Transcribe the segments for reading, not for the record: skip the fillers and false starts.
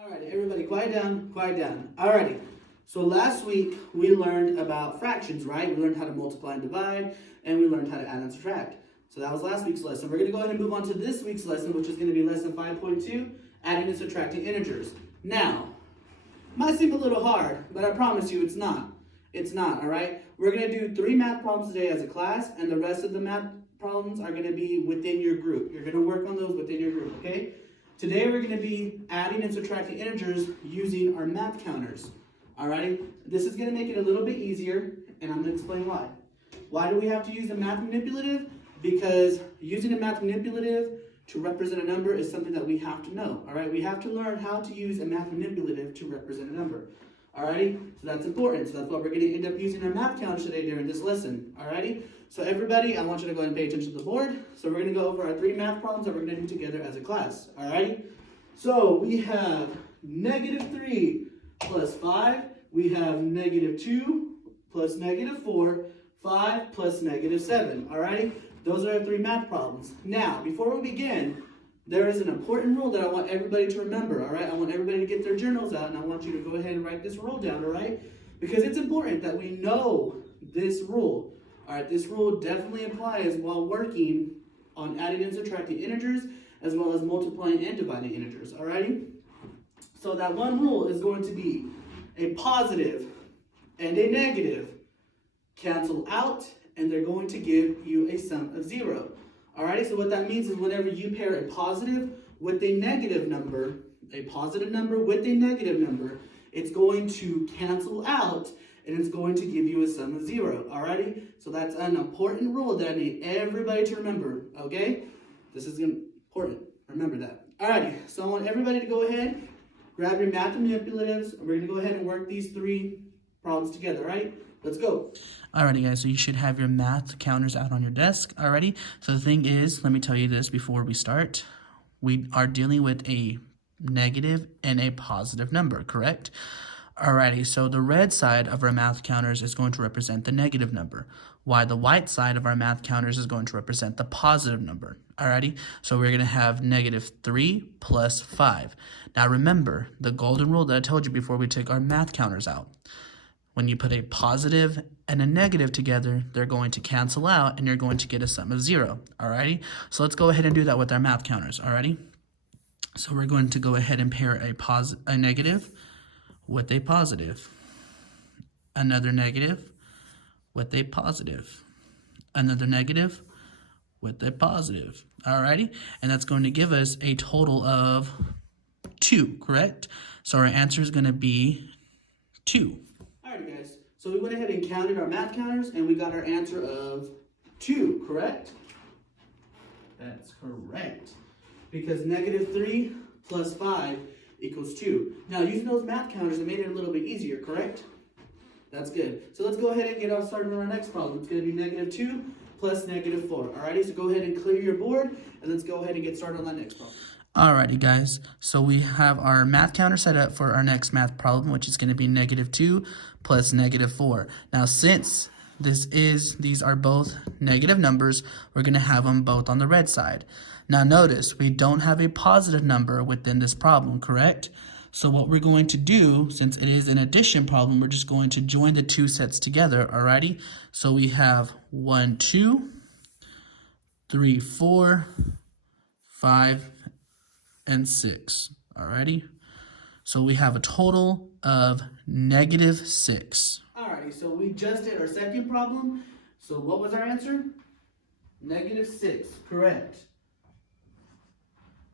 Alrighty, everybody, quiet down, quiet down. Alrighty, so last week we learned about fractions, right? We learned how to multiply and divide, and we learned how to add and subtract. So that was last week's lesson. We're going to go ahead and move on to this week's lesson, which is going to be lesson 5.2, adding and subtracting integers. Now, might seem a little hard, but I promise you it's not. It's not, alright? We're going to do 3 math problems today as a class, and the rest of the math problems are going to be within your group. You're going to work on those within your group, okay? Today we're going to be adding and subtracting integers using our math counters. Alrighty? This is going to make it a little bit easier, and I'm going to explain why. Why do we have to use a math manipulative? Because using a math manipulative to represent a number is something that we have to know. Alright? We have to learn how to use a math manipulative to represent a number. Alrighty? So that's important. So that's why we're going to end up using our math counters today during this lesson. Alrighty? So everybody, I want you to go ahead and pay attention to the board. So we're going to go over our 3 math problems that we're going to do together as a class. Alrighty? So we have -3 plus 5. We have -2 plus -4. 5 plus -7. Alrighty? Those are our 3 math problems. Now, before we begin, there is an important rule that I want everybody to remember. Alright? I want everybody to get their journals out, and I want you to go ahead and write this rule down. Alright? Because it's important that we know this rule. Alright, this rule definitely applies while working on adding and subtracting integers, as well as multiplying and dividing integers. Alrighty? So that one rule is going to be a positive and a negative cancel out, and they're going to give you a sum of 0. Alrighty, so what that means is whenever you pair a positive with a negative number, a positive number with a negative number, it's going to cancel out, and it's going to give you a sum of 0. Alrighty? So that's an important rule that I need everybody to remember. Okay? This is important. Remember that. Alrighty, so I want everybody to go ahead, grab your math manipulatives, and we're going to go ahead and work these 3 problems together. Alright? Let's go. Alrighty guys, so you should have your math counters out on your desk. Alrighty, so the thing is, let me tell you this before we start. We are dealing with a negative and a positive number, correct? Alrighty, so the red side of our math counters is going to represent the negative number, while the white side of our math counters is going to represent the positive number. Alrighty, so we're going to have -3 plus 5. Now remember, the golden rule that I told you before we took our math counters out. When you put a positive and a negative together, they're going to cancel out, and you're going to get a sum of 0. Alrighty, so let's go ahead and do that with our math counters. Alrighty, so we're going to go ahead and pair a negative with a positive, another negative with a positive, another negative with a positive. Alrighty, and that's going to give us a total of 2, correct? So our answer is going to be 2. Alrighty guys, so we went ahead and counted our math counters, and we got our answer of 2, correct? That's correct. Because -3 plus 5 equals 2. Now, using those math counters, it made it a little bit easier, correct? That's good. So let's go ahead and get started on our next problem. It's going to be -2 plus -4. Alrighty, so go ahead and clear your board, and let's go ahead and get started on that next problem. Alrighty guys, so we have our math counter set up for our next math problem, which is going to be -2 plus -4. Now since these are both negative numbers, we're going to have them both on the red side. Now notice, we don't have a positive number within this problem, correct? So what we're going to do, since it is an addition problem, we're just going to join the 2 sets together, alrighty? So we have 1, 2, 3, 4, 5, and 6. Alrighty, so we have a total of -6. Alrighty, so we just did our second problem. So what was our answer? -6, correct.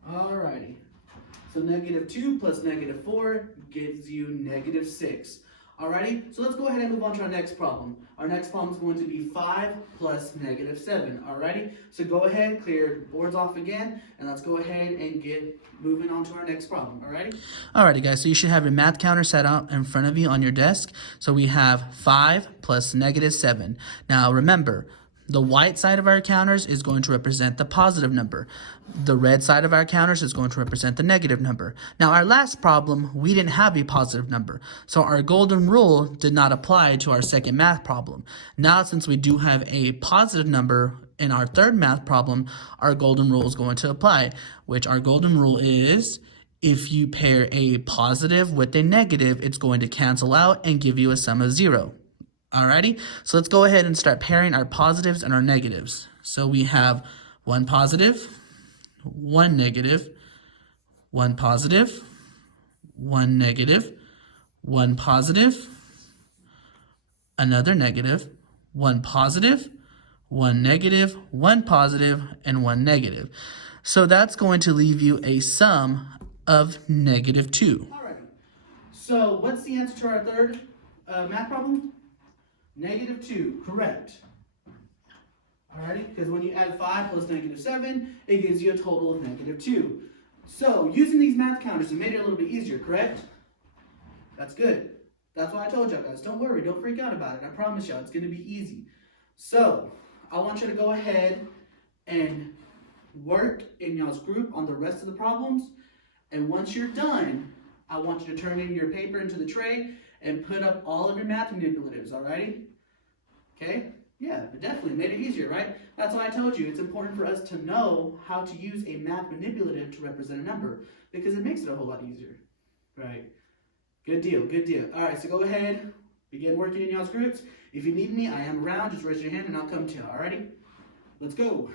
Alrighty, so -2 plus -4 gives you -6. Alrighty, so let's go ahead and move on to our next problem. Our next problem is going to be 5 plus -7. Alrighty, so go ahead, clear your boards off again, and let's go ahead and get moving on to our next problem. Alrighty guys, so you should have your math counter set out in front of you on your desk. So we have 5 plus -7. Now remember, the white side of our counters is going to represent the positive number. The red side of our counters is going to represent the negative number. Now, our last problem, we didn't have a positive number. So our golden rule did not apply to our second math problem. Now, since we do have a positive number in our third math problem, our golden rule is going to apply, which our golden rule is If you pair a positive with a negative, it's going to cancel out and give you a sum of 0. Alrighty, so let's go ahead and start pairing our positives and our negatives. So we have one positive, one negative, one positive, one negative, one positive, another negative, one positive, one negative, one positive, and one negative. So that's going to leave you a sum of -2. Alrighty. So what's the answer to our third math problem? -2, correct. Alrighty, because when you add 5 plus -7, it gives you a total of -2. So using these math counters, it made it a little bit easier, correct? That's good. That's why I told y'all guys, don't worry, don't freak out about it. I promise y'all, it's going to be easy. So I want you to go ahead and work in y'all's group on the rest of the problems. And once you're done, I want you to turn in your paper into the tray and put up all of your math manipulatives, alrighty? Okay? Yeah, it definitely made it easier, right? That's why I told you it's important for us to know how to use a math manipulative to represent a number, because it makes it a whole lot easier, right? Good deal, good deal. Alright, so go ahead, begin working in y'all's groups. If you need me, I am around. Just raise your hand and I'll come to you, alrighty? Let's go.